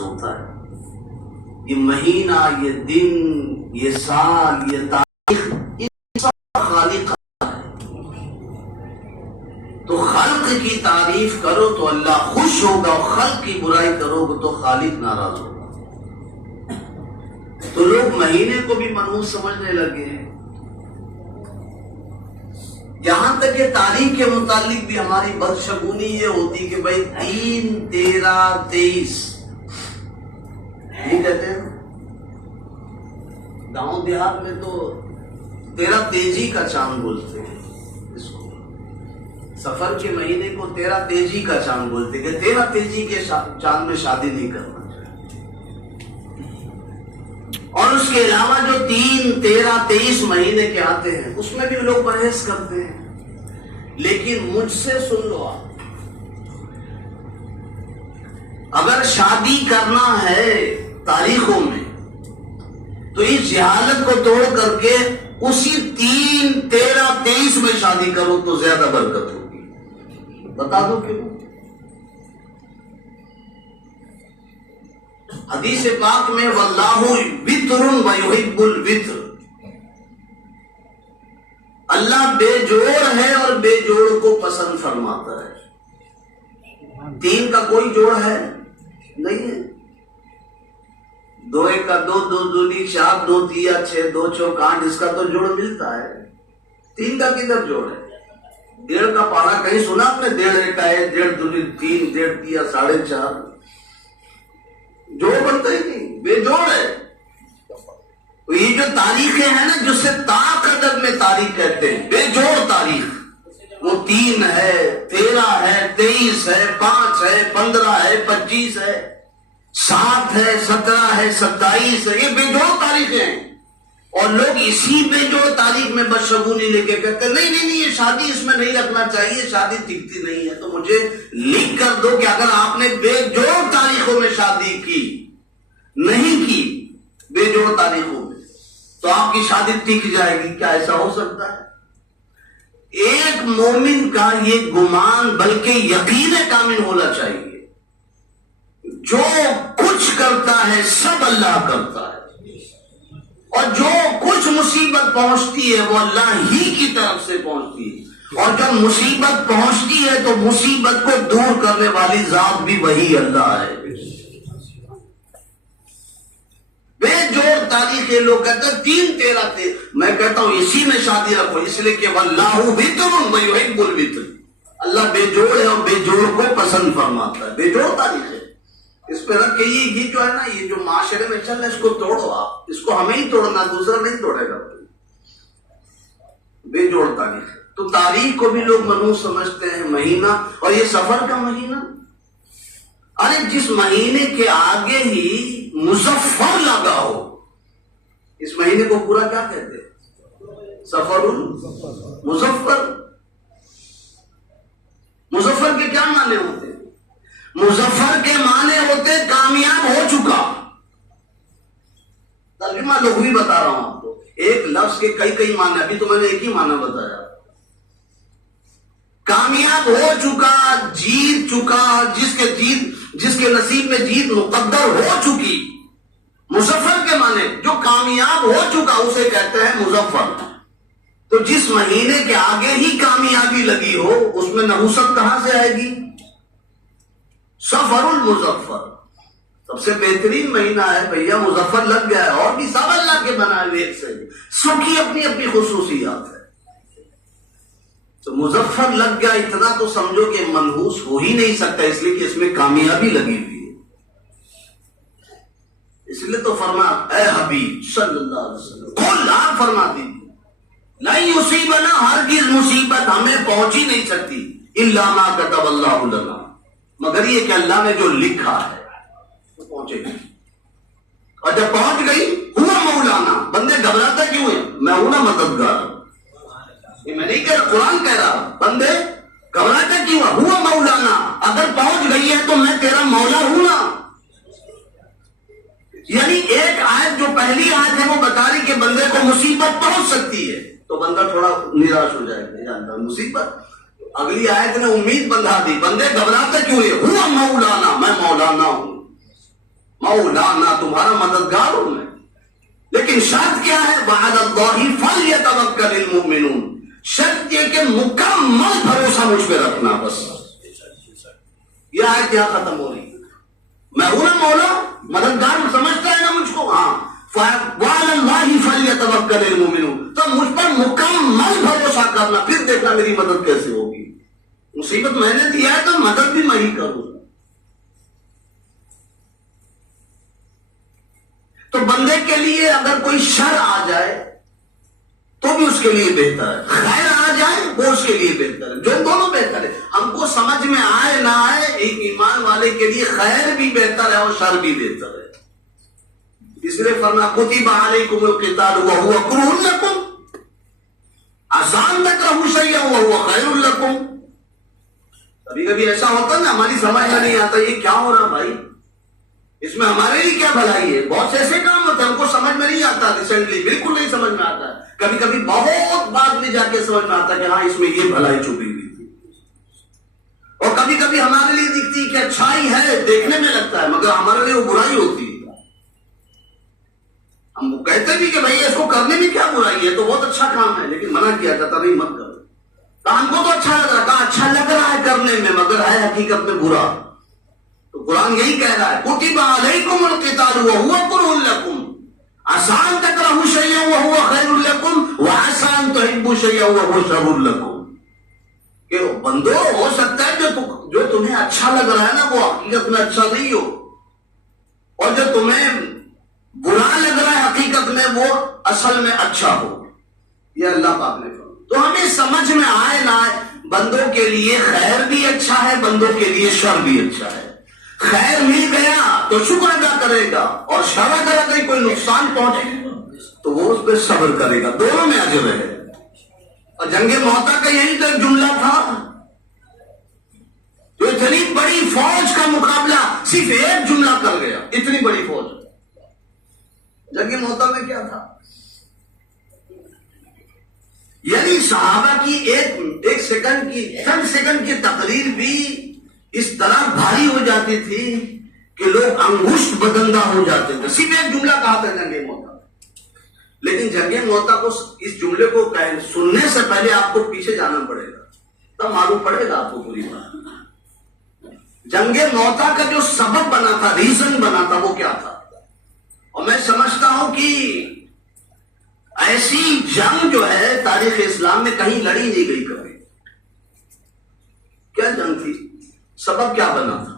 ہوتا ہے. یہ مہینہ، یہ دن، یہ سال، یہ تاریخ، ان سب خالق ہے. تو خلق کی تعریف کرو تو اللہ خوش ہوگا، اور خلق کی برائی کرو گے تو خالق ناراض ہوگا. تو لوگ مہینے کو بھی منحوس سمجھنے لگے ہیں. یہاں تک کہ تاریخ کے متعلق بھی ہماری بدشگونی یہ ہوتی کہ بھائی 3، 13، 23 نہیں کہتے ہیں. گاؤں دیہات میں تو 13 تیزی کا چاند بولتے ہیں اس کو. سفر کے مہینے کو 13 تیزی کا چاند بولتے ہیں کہ 13 تیزی کے چاند میں شادی نہیں کرنا چاہیے. اور اس کے علاوہ جو 3، 13، 23 مہینے کے آتے ہیں اس میں بھی لوگ پرہیز کرتے ہیں. لیکن مجھ سے سن لو آپ، اگر شادی کرنا ہے تاریخوں میں تو اس جہالت کو توڑ کر کے اسی 3، 13، 23 میں شادی کرو تو زیادہ برکت ہوگی. بتا دو کیوں. حدیث پاک میں واللہ وتر ویحب الوتر، اللہ بے جوڑ ہے اور بے جوڑ کو پسند فرماتا ہے. 3 کا کوئی جوڑ ہے نہیں ہے. 2 1 کا 2، 2 2 4، 2 3 6، 2 4 8 اس کا تو جوڑ ملتا ہے. 3 کا کدھر جوڑ ہے؟ 1.5 کا پارا کہیں سنا آپ نے؟ 1.5 1 کا ہے، 1.5 2 3، 1.5 3 4.5 جوڑ بنتا ہی نہیں، بے جوڑ ہے. یہ جو تاریخیں ہیں نا جس سے تاقدر میں تاریخ کہتے ہیں، بے جوڑ تاریخ، وہ 3 ہے، 13 ہے، 23 ہے، 5 ہے، 15 ہے، 25 ہے، 7 ہے، 17 ہے، 27 ہے. یہ بے جوڑ تاریخیں ہیں. اور لوگ اسی بے جوڑ تاریخ میں بدشگونی لے کے کہتے ہیں نہیں نہیں نہیں، یہ شادی اس میں نہیں رکھنا چاہیے، شادی ٹکتی نہیں ہے. تو مجھے لکھ کر دو کہ اگر آپ نے بے جوڑ تاریخوں میں شادی کی، نہیں کی بے جوڑ تاریخوں میں، تو آپ کی شادی ٹک جائے گی. کیا ایسا ہو سکتا ہے؟ ایک مومن کا یہ گمان بلکہ یقین کامل ہونا چاہیے، جو کچھ کرتا ہے سب اللہ کرتا ہے، اور جو کچھ مصیبت پہنچتی ہے وہ اللہ ہی کی طرف سے پہنچتی ہے. اور جب مصیبت پہنچتی ہے تو مصیبت کو دور کرنے والی ذات بھی وہی اللہ ہے. بے جوڑ تاریخ لوگ کہتے ہیں 3 13 13. میں کہتا ہوں اسی میں شادی رکھو، اس لیے کہ واللہ وتر ویحب الوتر، اللہ بے جوڑ ہے اور بے جوڑ کو پسند فرماتا ہے. بے جوڑ تاریخ ہے، اس پہ رکھ کے یہ جو ہے نا، یہ جو معاشرے میں چل رہا ہے اس کو توڑو. آپ اس کو ہمیں ہی توڑنا، دوسرا نہیں توڑے گا. بے جوڑ تاریخ. تو تاریخ کو بھی لوگ منحوس سمجھتے ہیں. مہینہ، اور یہ سفر کا مہینہ، ارے جس مہینے کے آگے ہی مظفر لگا ہو، اس مہینے کو پورا کیا کہتے ہیں؟ سفر المظفر. مظفر کے کیا معنی ہوتے ہیں؟ مظفر کے معنی ہوتے کامیاب ہو چکا. ترجمہ لغوی بتا رہا ہوں آپ کو. ایک لفظ کے کئی معنی، ابھی تو میں نے ایک ہی معنی بتایا. کامیاب ہو چکا، جیت چکا، جس کے نصیب میں جیت مقدر ہو چکی. مظفر کے معنی جو کامیاب ہو چکا اسے کہتے ہیں مظفر. تو جس مہینے کے آگے ہی کامیابی لگی ہو اس میں نحوست کہاں سے آئے گی؟ سفر المظفر سب سے بہترین مہینہ ہے بھیا. مظفر لگ گیا ہے، اور بھی سب اللہ کے بنائے ہوئے ایک سے سب کی اپنی اپنی خصوصیات ہے. تو مظفر لگ گیا، اتنا تو سمجھو کہ منحوس ہو ہی نہیں سکتا، اس لیے کہ اس میں کامیابی لگی ہوئی ہے. اس لیے تو فرما اے حبیب صلی اللہ علیہ وسلم قل، آپ فرما دیجیے لا یصیبنا، ہرگز مصیبت ہمیں پہنچ ہی نہیں سکتی الا ما کتب اللہ لنا، مگر یہ کہ اللہ نے جو لکھا ہے وہ پہنچے گی. اور جب پہنچ گئی ہوا مولانا، بندے گھبراتا کیوں ہے؟ میں ہوں نا مددگار. یہ میں نہیں کہہ رہا، قرآن کہہ رہا. بندے گھبراتا کیوں ہے؟ ہوا مولانا، اگر پہنچ گئی ہے تو میں تیرا مولا ہوں نا. یعنی ایک آیت جو پہلی آیت ہے وہ بتا رہی کہ بندے کو مصیبت پہنچ سکتی ہے تو بندہ تھوڑا نراش ہو جائے گا، جانتا مصیبت. اگلی آیت نے امید بندھا دی، بندے گھبراتے کیوں ہے؟ ہوا مولانا، میں مولانا ہوں. مولانا تمہارا مددگار ہوں میں، لیکن شرط کیا ہے؟ وعلی اللہ فلیتوکل المؤمنون، شرط یہ کہ مکمل بھروسہ مجھ پہ رکھنا، بس یہ آیت یہاں ختم ہو رہی ہے۔ میں ہوں نا مولا، مددگار سمجھتا ہے نا مجھ کو، ہاں وعلی اللہ فلیتوکل المؤمنون، تو مجھ پر مکمل بھروسہ کرنا، پھر دیکھنا میری مدد کیسے ہوگی۔ مصیبت میں نے دیا ہے تو مدد بھی میں ہی کروں۔ تو بندے کے لیے اگر کوئی شر آ جائے تو بھی اس کے لیے بہتر ہے، خیر آ جائے وہ اس کے لیے بہتر ہے، جو دونوں بہتر ہے۔ ہم کو سمجھ میں آئے نہ آئے، ایک ایمان والے کے لیے خیر بھی بہتر ہے اور شر بھی بہتر ہے۔ اس لیے فرمایا کتب علیکم القتال وہو کرہ لکم، آسان تکرہوا شیئا وہو خیر لکم۔ کبھی کبھی ایسا ہوتا ہے نا، ہماری سمجھ میں نہیں آتا یہ کیا ہو رہا بھائی، اس میں ہمارے لیے کیا بھلائی ہے۔ بہت سے ایسے کام ہوتے ہیں ہم کو سمجھ میں نہیں آتا، ریسنٹلی بالکل نہیں سمجھ میں آتا ہے، کبھی کبھی بہت بعد میں جا کے سمجھ میں آتا ہے کہ ہاں اس میں یہ بھلائی چھپی ہوئی تھی، اور کبھی کبھی ہمارے لیے دکھتی کہ اچھائی ہے، دیکھنے میں لگتا ہے، مگر ہمارے لیے وہ برائی ہوتی ہے۔ ہم کہتے بھی کہ بھائی اس کو کرنے میں کیا برائی ہے، تو بہت اچھا کام ہے، لیکن منع کیا جاتا نہیں مت کرو۔ ہم کو تو اچھا لگ رہا، کہا اچھا لگ رہا ہے کرنے میں، مگر ہے حقیقت میں برا۔ تو قرآن یہی کہہ رہا ہے کتب علیکم القتال وہو کرہ لکم، آسان تکرہوا شیئا وہو خیر لکم وعسیٰ ان تحبوا شیئا وہو شر لکم، کہ بندو ہو سکتا ہے جو تمہیں اچھا لگ رہا ہے نا وہ حقیقت میں اچھا نہیں ہو، اور جو تمہیں برا لگ رہا ہے حقیقت میں وہ اصل میں اچھا ہو۔ یہ اللہ پاک نے کہا۔ تو ہمیں سمجھ میں آئے نہ آئے، بندوں کے لیے خیر بھی اچھا ہے، بندوں کے لیے شر بھی اچھا ہے۔ خیر مل گیا تو شکر ادا کرے گا، اور شر اگر اگر کوئی نقصان پہنچے تو وہ اس پہ صبر کرے گا، دونوں میں اجر ہے۔ اور جنگ موتا کا یہی تو ایک جملہ تھا، جو اتنی بڑی فوج کا مقابلہ صرف ایک جملہ کر گیا، اتنی بڑی فوج۔ جنگ موتا میں کیا تھا؟ یعنی صحابہ کی ایک سیکنڈ کی، چند سیکنڈ کی تقریر بھی اس طرح بھاری ہو جاتی تھی کہ لوگ انگشت بدندہ ہو جاتے تھے، صرف ایک جملہ کہا تھا جنگ موتا۔ لیکن جنگ موتا کو، اس جملے کو سننے سے پہلے آپ کو پیچھے جانا پڑے گا، تب معلوم پڑے گا آپ کو پوری بات۔ جنگ موتا کا جو سبب بنا تھا، ریزن بنا تھا، وہ کیا تھا؟ اور میں سمجھتا ہوں کہ ایسی جنگ جو ہے تاریخ اسلام میں کہیں لڑی نہیں گئی کبھی۔ کیا جنگ تھی؟ سبب کیا بنا تھا؟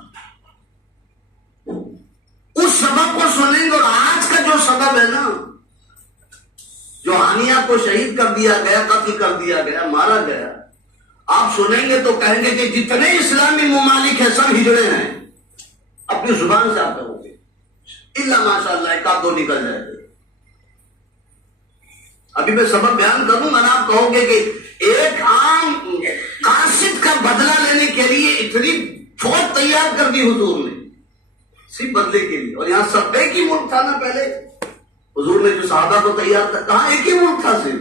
اس سبب کو سنیں گے، اور آج کا جو سبب ہے نا، جو حانیہ کو شہید کر دیا گیا، قتل کر دیا گیا، مارا گیا، آپ سنیں گے تو کہیں گے کہ جتنے اسلامی ممالک ہیں سب ہجڑے ہیں۔ اپنی زبان سے آپ کہو گے، الا ماشاء اللہ ایک آدھ دو نکل جائے گا۔ ابھی میں سبب بیان کروں گا نا، آپ کہو گے کہ ایک عام قاصد کا بدلہ لینے کے لیے اتنی فوج تیار کر دی حضور نے، صرف بدلے کے لیے۔ اور یہاں سب ایک ہی ملک تھا نا پہلے، حضور نے جو صحابہ کو تیار کر، کہاں ایک ہی ملک تھا، صرف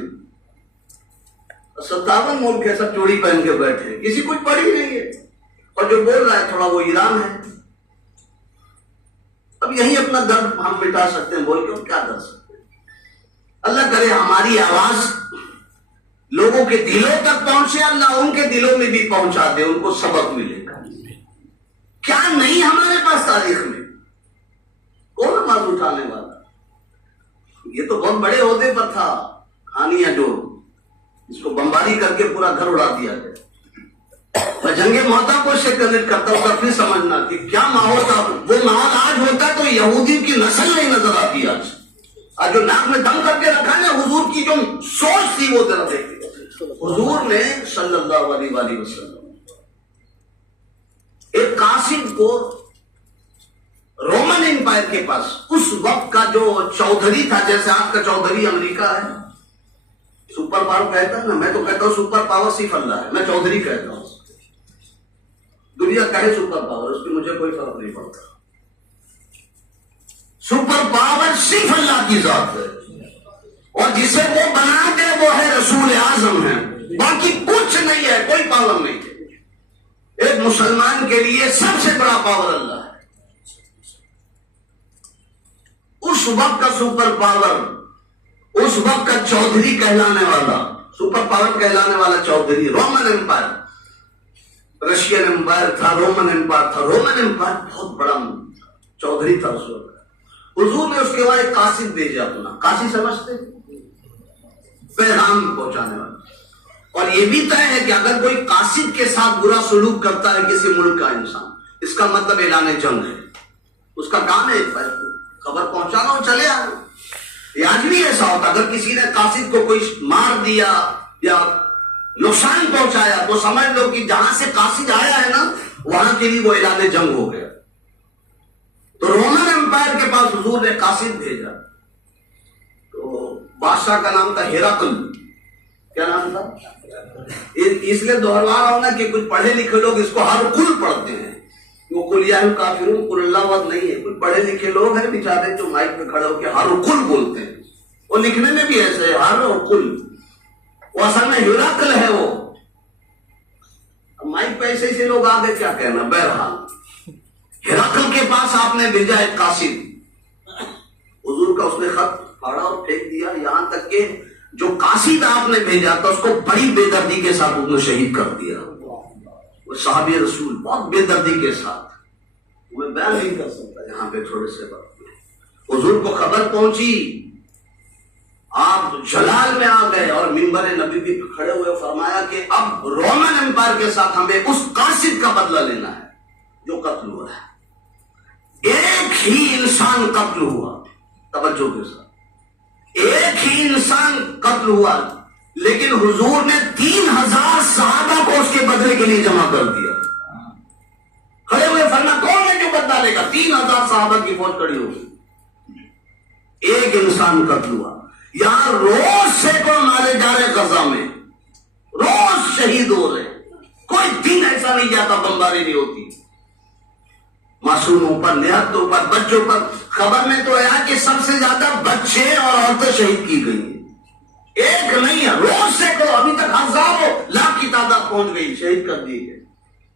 57 ملک ہے، سب چوڑی پہن کے بیٹھے ہیں، کسی کچھ پڑھی نہیں ہے، اور جو بول رہا ہے تھوڑا وہ ایران ہے۔ اب یہی اپنا درد ہم مٹا سکتے ہیں بول کے، ہم کیا کر سکتے ہیں؟ اللہ کرے ہماری آواز لوگوں کے دلوں تک پہنچے، اللہ ان کے دلوں میں بھی پہنچا دے، ان کو سبق ملے گا۔ کیا نہیں ہمارے پاس تاریخ میں، کون آواز اٹھانے والا؟ یہ تو بہت بڑے عہدے پر تھا حانیہ، جو اس کو بمباری کر کے پورا گھر اڑا دیا گیا۔ میں جنگ موتا کو سے کنیکٹ کرتا ہوں تو پھر سمجھنا کہ کیا ماحول تھا۔ وہ ماحول آج ہوتا تو یہودیوں کی نسل نہیں نظر آتی۔ آج جو ناک میں دم کر کے رکھا ہے، حضور کی جو سوچ تھی وہ ذرا دیکھتے۔ حضور نے صلی اللہ علیہ وآلہ وسلم ایک قاصد کو رومن امپائر کے پاس، اس وقت کا جو چودھری تھا، جیسے آپ کا چودھری امریکہ ہے، سپر پاور کہتا ہے نا، میں تو کہتا ہوں سپر پاور صرف اللہ ہے، میں چودھری کہتا ہوں۔ دنیا کہے سپر پاور، اس کی مجھے کوئی فرق نہیں پڑتا۔ سپر پاور صرف اللہ کی ذات ہے، اور جسے وہ بنا دے وہ ہے رسول اعظم ہے، باقی کچھ نہیں ہے، کوئی پاور نہیں ہے۔ ایک مسلمان کے لیے سب سے بڑا پاور اللہ ہے۔ اس وقت کا سپر پاور، اس وقت کا چودھری کہلانے والا، سپر پاور کہلانے والا چودھری، رومن امپائر، رشین امپائر تھا، رومن امپائر تھا، رومن امپائر بہت بڑا چودھری تھا اس وقت۔ حضور نے اس کے بعد ایک قاصد بھیجا اپنا، قاصد سمجھتے پیغام پہنچانے والا، اور یہ بھی طے ہے کہ اگر کوئی قاصد کے ساتھ برا سلوک کرتا ہے کسی ملک کا انسان، اس کا مطلب اعلان جنگ ہے، اس کا کام ہے خبر پہنچانا اور چلے آنا۔ یہ آج بھی ایسا ہوتا، اگر کسی نے قاصد کو کوئی مار دیا یا نقصان پہنچایا تو سمجھ لو کہ جہاں سے قاصد آیا ہے نا وہاں کے لیے وہ اعلان جنگ ہو گیا۔ تو رومن امپائر کے پاس حضور نے قاصد بھیجا، تو بادشاہ کا نام تھا ہیراکل۔ کیا نام تھا؟ اس لیے دوہرا رہا ہوں نا کہ کچھ پڑھے لکھے لوگ اس کو ہر کل پڑھتے ہیں، وہ کلیہ کافرون قل اللہ وحد نہیں ہے۔ کچھ پڑھے لکھے لوگ ہیں بیچارے جو مائک پہ کھڑے ہو کے ہر کل بولتے ہیں، وہ لکھنے میں بھی ایسے ہے ہر اور کل، وہ اصل میں ہیراکل ہے۔ وہ مائک پہ ایسے ایسے لوگ آگے کیا کہنا۔ بہرحال ہیراکل کے پاس آپ نے بھیجا ایک قاصد، حضور کا اس نے خط پھاڑا اور پھینک دیا، یہاں تک کہ جو قاصد آپ نے بھیجا تھا اس کو بڑی بے دردی کے ساتھ اس نے شہید کر دیا۔ وہ صحابی رسول بہت بے دردی کے ساتھ، میں بیان نہیں کر سکتا یہاں پہ تھوڑے سے وقت میں۔ حضور کو خبر پہنچی، آپ جلال میں آ گئے اور منبر نبی بھی کھڑے ہوئے، فرمایا کہ اب رومن امپائر کے ساتھ ہمیں اس قاصد کا بدلہ لینا ہے جو قتل ہوا ہے۔ ایک ہی انسان قتل ہوا، توجہ کے ساتھ ایک ہی انسان قتل ہوا، لیکن حضور نے 3000 صحابہ کو اس کے بدلے کے لیے جمع کر دیا۔ کھڑے ہوئے فرمایا کون ہے جو بدلہ لے گا؟ 3000 صحابہ کی فوج کھڑی ہوگی، ایک انسان قتل ہوا۔ یہاں روز سینکڑوں مارے جا رہے غزہ میں، روز شہید ہو رہے، کوئی دن ایسا نہیں جاتا بمباری نہیں ہوتی، معصوموں پر، نہتوں پر، بچوں پر۔ خبر میں تو ہے کہ سب سے زیادہ بچے اور عورتیں شہید کی گئی ہیں، ایک نہیں ہے، روز سے کو ابھی تک ہزاروں لاکھ کی تعداد پہنچ گئی، شہید کر دی گئی،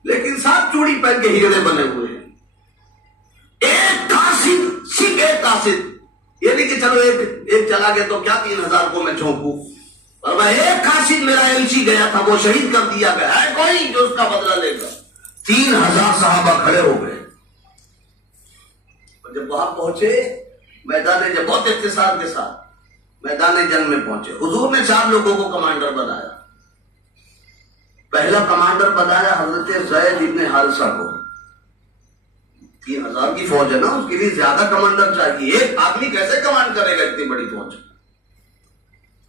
لیکن ساتھ چوڑی پہن کے ہجڑے بنے ہوئے ہیں۔ ایک قاصد، صرف ایک قاصد، یہ نہیں کہ چلو ایک چلا گیا تو کیا 3000 کو میں جھونکوں، اور ایک قاصد میرا ایلچی گیا تھا وہ شہید کر دیا گیا ہے، کوئی جو اس کا بدلہ لے گا۔ 3000 صحابہ کھڑے ہو گئے، جب وہاں پہنچے میدان جنگ، بہت اختصار کے ساتھ میدان جنگ میں پہنچے، حضور نے 4 لوگوں کو کمانڈر بنایا۔ پہلا کمانڈر بنایا حضرت زید ابن حارثہ کو، 3000 کی فوج ہے نا، اس کے لیے زیادہ کمانڈر چاہیے، ایک آدمی کیسے کمانڈ کرے گا اتنی بڑی فوج؟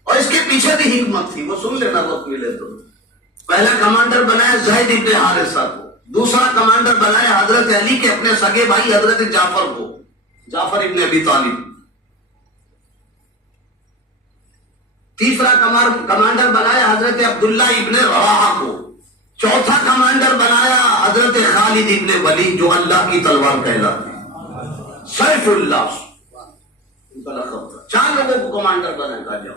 اور اس کے پیچھے بھی حکمت تھی، وہ سن لینا وقت ملے تو۔ پہلا کمانڈر بنایا زید ابن حارثہ کو، دوسرا کمانڈر بنایا حضرت علی کے اپنے سگے بھائی حضرت جعفر کو، جعفر ابن ابی طالب۔ تیسرا کمانڈر بنایا حضرت عبداللہ ابن رواحہ کو، چوتھا کمانڈر بنایا حضرت خالد ابن ولید جو اللہ کی تلوار کہلاتے ہیں، سیف اللہ ان کا لقب تھا۔ 4 لوگوں کو کمانڈر بنایا، کہا جاؤ،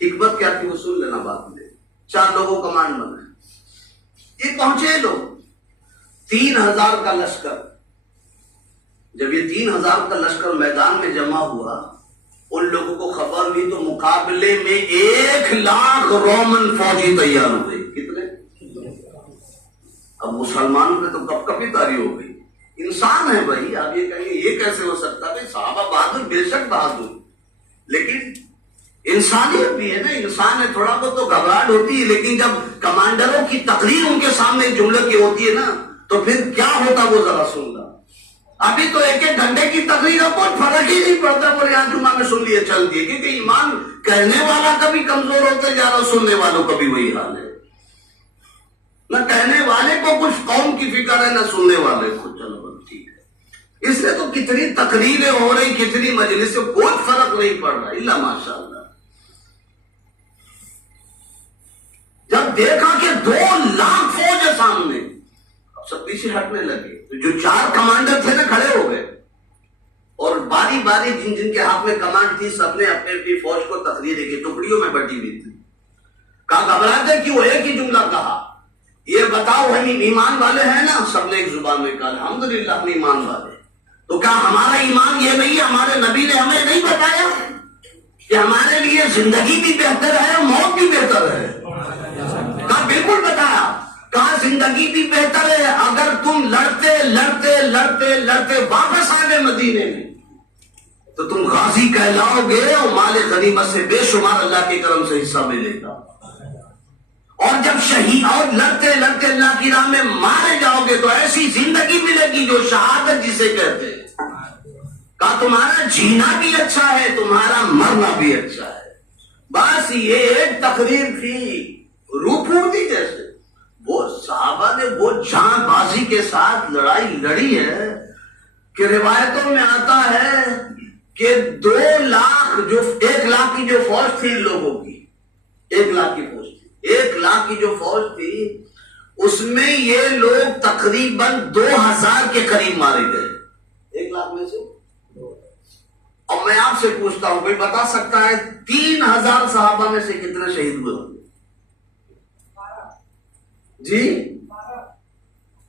حکمت کیا تھی وہ سن لینا بعد میں۔ 4 لوگوں کو کمانڈ بنایا، یہ پہنچے لوگ 3000 کا لشکر۔ جب یہ 3000 کا لشکر میدان میں جمع ہوا، ان لوگوں کو خبر ہوئی تو مقابلے میں 1,00,000 رومن فوجی تیار ہوئے۔ کتنے؟ اب مسلمانوں نے تو کب کبھی تاری ہو گئی، انسان ہے بھائی، آپ یہ کہیں گے یہ کیسے ہو سکتا ہے؟ صحابہ بہادر، بے شک بہادر، لیکن انسانیت بھی ہے نا، انسان ہے، تھوڑا بہت تو گھبراہٹ ہوتی ہے، لیکن جب کمانڈروں کی تقریر ان کے سامنے جملے کی ہوتی ہے نا تو پھر کیا ہوتا وہ ذرا سننا۔ ابھی تو 1-1 گھنٹے کی تقریر ہے، کوئی فرق ہی نہیں پڑتا، بولے یہاں جمعہ میں سن لیے چل دیے، کیونکہ ایمان کہنے والا کبھی کمزور ہوتے جا رہا، سننے والوں کا بھی وہی حال ہے، نہ کہنے والے کو کچھ قوم کی فکر ہے نہ سننے والے کو۔ چلو ٹھیک ہے، اس لیے تو کتنی تقریریں ہو رہی، کتنی مجلس سے کوئی فرق نہیں پڑ رہا، الا ماشاء اللہ۔ جب دیکھا کہ 2,00,000 فوج ہے سامنے، سب پیچھے ہٹنے لگے، تو جو 4 کمانڈر تھے نا کھڑے ہو گئے، اور باری باری جن جن کے ہاتھ میں کمانڈ تھی سب نے اپنے اپنی فوج کو تقریر کی ٹکڑیوں میں بٹی ہوئی تھی۔ کہا گھبراتے کیوں؟ ایک ہی جملہ کہا، یہ بتاؤ ہم ایمان والے ہیں نا؟ سب نے ایک زبان میں کہا الحمدللہ ہم ایمان والے۔ تو کیا ہمارا ایمان یہ نہیں ہے؟ ہمارے نبی نے ہمیں نہیں کہ ہمارے لیے زندگی بھی بہتر ہے موت بھی بہتر ہے؟ کہا بالکل بتایا. کہا زندگی بھی بہتر ہے اگر تم لڑتے لڑتے لڑتے لڑتے واپس آ گئے مدینے میں تو تم غازی کہلاؤ گے اور مال غنیمت سے بے شمار اللہ کے کرم سے حصہ ملے گا. اور جب شہید اور لڑتے لڑتے اللہ کی راہ میں مارے جاؤ گے تو ایسی زندگی ملے گی جو شہادت جسے کہتے ہیں. کہا تمہارا جینا بھی اچھا ہے تمہارا مرنا بھی اچھا ہے. بس یہ ایک تقریر تھی روپور تھی جیسے وہ صحابہ نے وہ جان بازی کے ساتھ لڑائی لڑی ہے کہ روایتوں میں آتا ہے کہ 2 لاکھ جو 1 لاکھ کی جو فوج تھی ان لوگوں کی 1 لاکھ کی فوج تھی 1 لاکھ کی جو فوج تھی اس میں یہ لوگ تقریباً 2000 کے قریب مارے گئے 1 لاکھ میں سے. اور میں آپ سے پوچھتا ہوں کوئی بتا سکتا ہے 3000 صحابہ میں سے کتنے شہید ہوئے ہوں گے؟ جی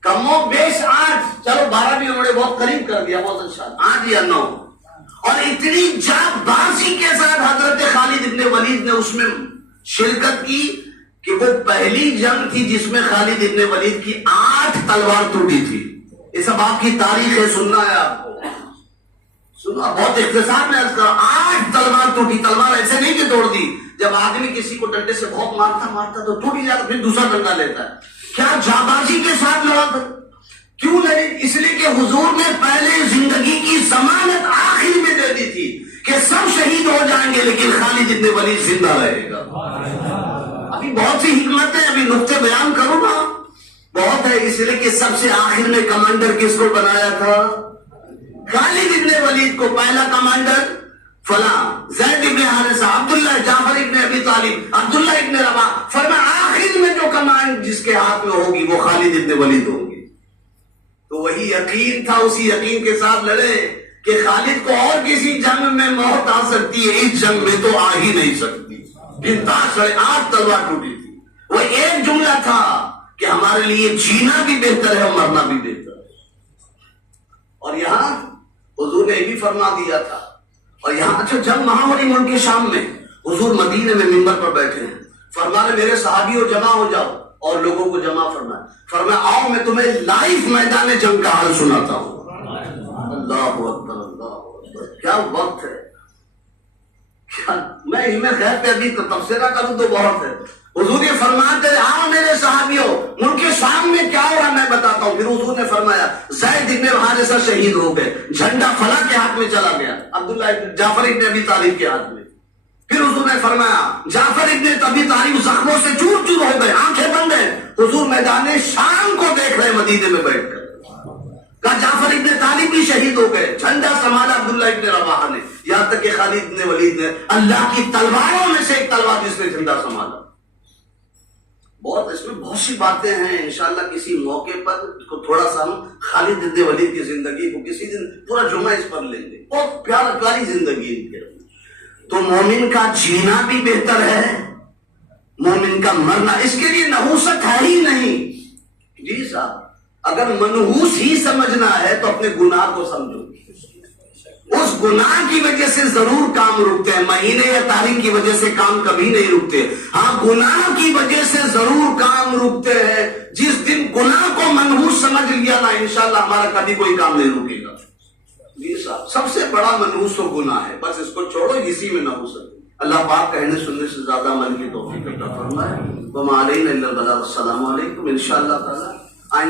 کم و بیش 8 چلو 12 بھی انہوں نے بہت قریب کر دیا بہت اچھا 8 یا 9. اور اتنی جاں بازی کے ساتھ حضرت خالد ابن ولید نے اس میں شرکت کی کہ وہ پہلی جنگ تھی جس میں خالد ابن ولید کی 8 تلوار ٹوٹی تھی. یہ سب آپ کی تاریخ ہے سننا ہے آپ کو سننا بہت اختصار میں عرض کرا 8 تلوار ٹوٹی. تلوار ایسے نہیں کہ توڑ دی جب آدمی کسی کو ڈنڈے سے بہت مارتا تو ٹوٹ ہی جاتا پھر دوسرا ڈنڈا لیتا ہے. کیا جانبازی کے ساتھ لڑا تھا؟ کیوں لڑی؟ اس لیے کہ حضور نے پہلے زندگی کی ضمانت آخر میں دے دی تھی کہ سب شہید ہو جائیں گے لیکن خالد ابن ولید زندہ رہے گا. ابھی بہت سی حکمتیں ابھی نقطے بیان کروں گا بہت ہے اس لیے کہ سب سے آخر میں کمانڈر کس کو بنایا تھا؟ خالد ابن ولید کو پہلا کمانڈر فلاں زید ابن حارثہ عبداللہ جعفر ابن ابی طالب عبداللہ ابن رواح. فرمایا آخر میں جو کمانڈ جس کے ہاتھ میں ہوگی وہ خالد ابن ولید ہوگی. تو وہی یقین تھا اسی یقین کے ساتھ لڑے کہ خالد کو اور کسی جنگ میں موت آ سکتی ہے اس جنگ میں تو آ ہی نہیں سکتی. 8 تلوار ٹوٹی تھی. وہ ایک جملہ تھا کہ ہمارے لیے جینا بھی بہتر ہے اور مرنا بھی بہتر ہے. اور یہاں حضور نے بھی فرما دیا تھا. اور یہاں اچھا جنگ مہاوری ملک کے شام میں حضور مدینے میں منبر پر بیٹھے ہیں فرمانے میرے صحابیوں جمع ہو جاؤ اور لوگوں کو جمع فرمایا آؤ میں تمہیں لائیو میدان جنگ کا حال سناتا ہوں. اللہ اکبر اللہ اکبر کیا وقت ہے. میں علم غیب پہ ابھی تبصرہ کروں تو بہت ہے. حضور یہ فرماتے آؤ میرے صحابیوں ملک کے شام میں کیا ہو رہا میں بتاتا ہوں. پھر حضور نے فرمایا زید ابن حارثہ شہید ہو گئے جھنڈا فلاں کے ہاتھ میں چلا گیا عبداللہ جعفر ابن ابی طالب کے ہاتھ میں. پھر حضور نے فرمایا جعفر ابن ابی طالب زخموں سے چور چور ہو گئے آنکھیں بند ہیں. حضور میدان شام کو دیکھ رہے مدینے میں بیٹھ کر. کہا جعفر ابن طالب بھی شہید ہو گئے جھنڈا سنبھالا عبداللہ ابن رواحہ نے یہاں تک کہ خالد ابن ولید نے اللہ کی تلواروں میں سے ایک تلوار جس نے جھنڈا سنبھالا. بہت اس میں بہت سی باتیں ہیں انشاءاللہ کسی موقع پر تھوڑا سا ہم خالد ابن ولید کی زندگی کو کسی دن پورا جمعہ اس پر لیں گے. بہت پیاری زندگی ان کے. تو مومن کا جینا بھی بہتر ہے مومن کا مرنا اس کے لیے نحوست ہے ہی نہیں. جی صاحب اگر منحوس ہی سمجھنا ہے تو اپنے گناہ کو سمجھو. اس گناہ کی وجہ سے ضرور کام رکتے ہیں مہینے یا تاریخ کی وجہ سے کام کبھی نہیں رکتے. ہاں گناہ کی وجہ سے ضرور کام رکتے ہیں. جس دن گناہ کو منحوس سمجھ لیا نا انشاءاللہ ہمارا کبھی کوئی کام نہیں رکے گا. جی صاحب سب سے بڑا منحوس تو گناہ ہے بس اس کو چھوڑو اسی میں نحوست. اللہ پاک کہنے سننے سے زیادہ عمل کی توفیق عطا فرمائے. وما علینا الا البلاغ. السلام علیکم انشاءاللہ تعالی